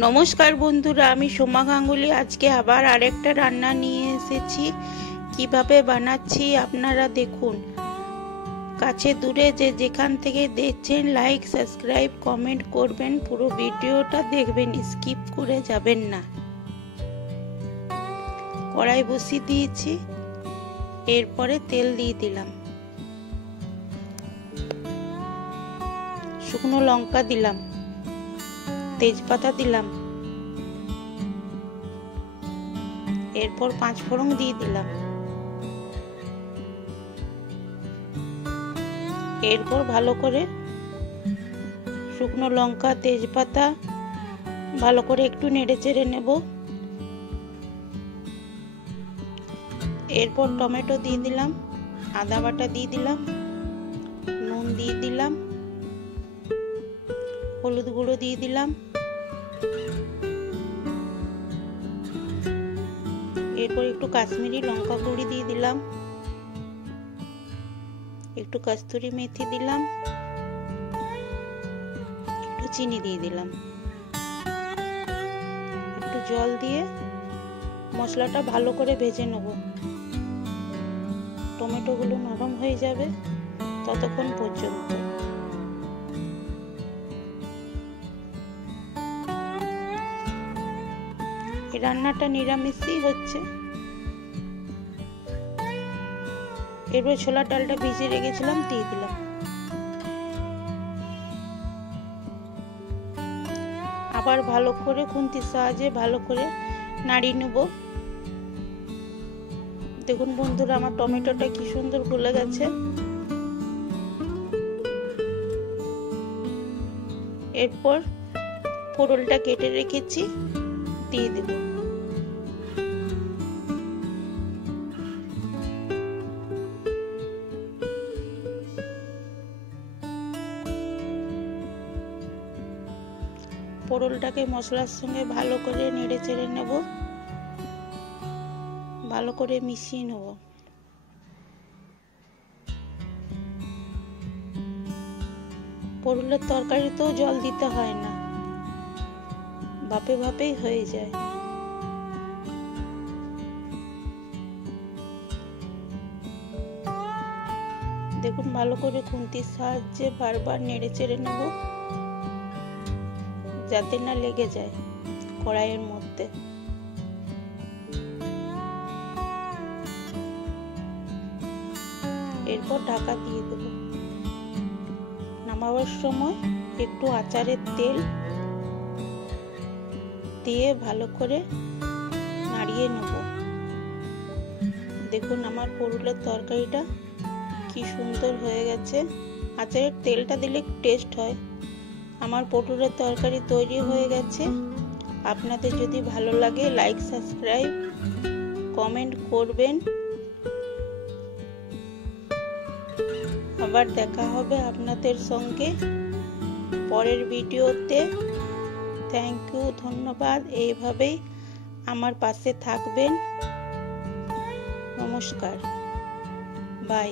নমস্কার বন্ধুরা, আমি সোমা গাঙ্গুলি। আজকে আবার আরেকটা রান্না নিয়ে এসেছি। কিভাবে বানাচ্ছি আপনারা দেখুন। কাছে দূরে যে যেখান থেকে দেখছেন লাইক, সাবস্ক্রাইব, কমেন্ট করবেন। পুরো ভিডিওটা দেখবেন, স্কিপ করে যাবেন না। কড়াই বসিয়ে দিয়েছি, এরপরে তেল দিয়ে দিলাম, শুকনো লঙ্কা দিলাম, তেজপাতা দিলাম, এরপর 5 ফোড়ন দিয়ে দিলাম, এরপর ভালো করে শুকনো লঙ্কা তেজপাতা ভালো করে একটু নেড়ে চেড়ে নেব। এরপর টমেটো দিয়ে দিলাম, আদা বাটা দিয়ে দিলাম, নুন দিয়ে দিলাম, হলুদ গুঁড়ো দিয়ে দিলাম, এরপর একটু কাশ্মীরি লঙ্কা গুঁড়ি দিয়ে দিলাম, একটু কস্তুরি মেথি দিলাম, একটু চিনি দিয়ে দিলাম, একটু জল দিয়ে মশলাটা ভালো করে ভেজে নেব। টমেটো গুলো নরম হয়ে যাবে ততক্ষণ পর্যন্ত। এই রান্নাটা নিরামিষই হচ্ছে। এরপর ছোলার ডালটা ভিজিয়ে রেখেছিলাম দিয়ে দিলাম, আবার ভালো করে খুন্তির সাহায্যে ভালো করে নাড়িয়ে নেব। দেখুন বন্ধুরা, আমার টমেটোটা কি সুন্দর গলে গেছে। এরপর পটলটা কেটে রেখেছি দিয়ে দেব। পটলটাকে মশলার সঙ্গে ভালো করে নেড়ে চেড়ে নেব, ভালো করে মিশিয়ে নেব। পটলের তরকারিতেও জল দিতে হয় না, ভাপে ভাপেই হয়ে যায়। দেখুন ভালো করে খুন্তির সাহায্যে বারবার নেড়ে চেড়ে নেব, যাতে না লেগে যায় কড়াইয়ের মধ্যে। এরপর ঢাকা দিয়ে দেব। নামাবার সময় একটু আচারের তেল দিয়ে ভালো করে নাড়িয়ে নেব। দেখুন আমার পটলের তরকারিটা কি সুন্দর হয়ে গেছে। আচারের তেলটা দিলে টেস্ট হয়। আমার পটলের তরকারি তৈরি হয়ে গেছে। আপনাদের যদি ভালো লাগে লাইক, সাবস্ক্রাইব, কমেন্ট করবেন। আবার দেখা হবে আপনাদের সঙ্গে পরের ভিডিওতে। থ্যাংক ইউ, ধন্যবাদ। এইভাবেই আমার পাশে থাকবেন। নমস্কার, বাই।